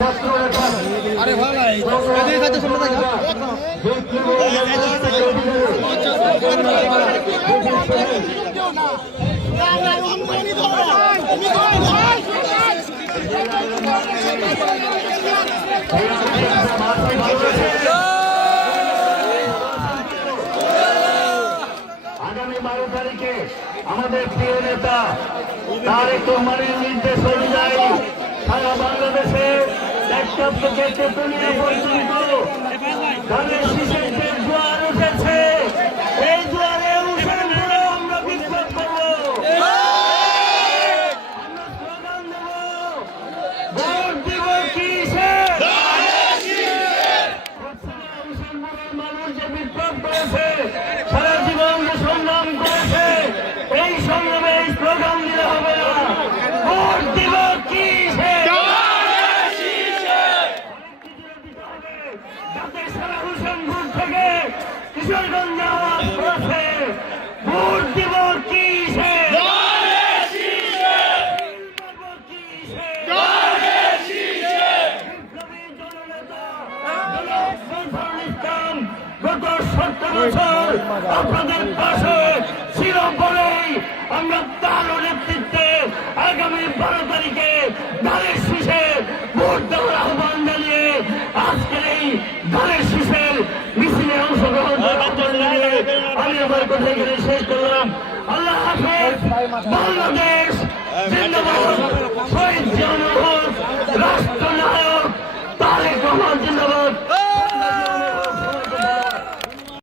আরে ভাই এদিকে কাছে শুনতে থাকো আগামী 12 তারিখে আমাদের প্রিয় নেতা তারেক রহমানের নির্দেশ অনুযায়ী সারা বাংলাদেশে ল্যাপটপ থেকে তেতুলিয়া পর্যন্ত ধানের শীষের যে জোয়ার উঠেছে, এই জোয়ারে উঠে পড়ে আমরা বিক্ষোভ করবো, আমরা স্লোগান দেব, ভোট দিব কিসে? হুসেনপুরের মানুষ যে বিক্ষোভ করেছে, সারা জীবন যে সংগ্রাম করেছে, এই সংগ্রামে এই স্লোগান দিলে হবে না। ভোট দিব কিসে? যাতে সারা হুসেনপুর থেকে কিশোরগঞ্জ আওয়াজ করেছে, ভোট দিব কিসে? গত 70 বছর আপনাদের পাশে ছিল বলেই আমরা তার নেতৃত্বে আগামী 12 তারিখে ধানের শীষে ভোট দেওয়ার আহ্বান জানিয়ে আজকের এই ধানের শীষের মিছিলে অংশগ্রহণ করার আহ্বান জানিয়ে আমি আমার কথা এখানে শেষ করলাম। আল্লাহ হাফেজ। বাংলাদেশ জিন্দাবাদ।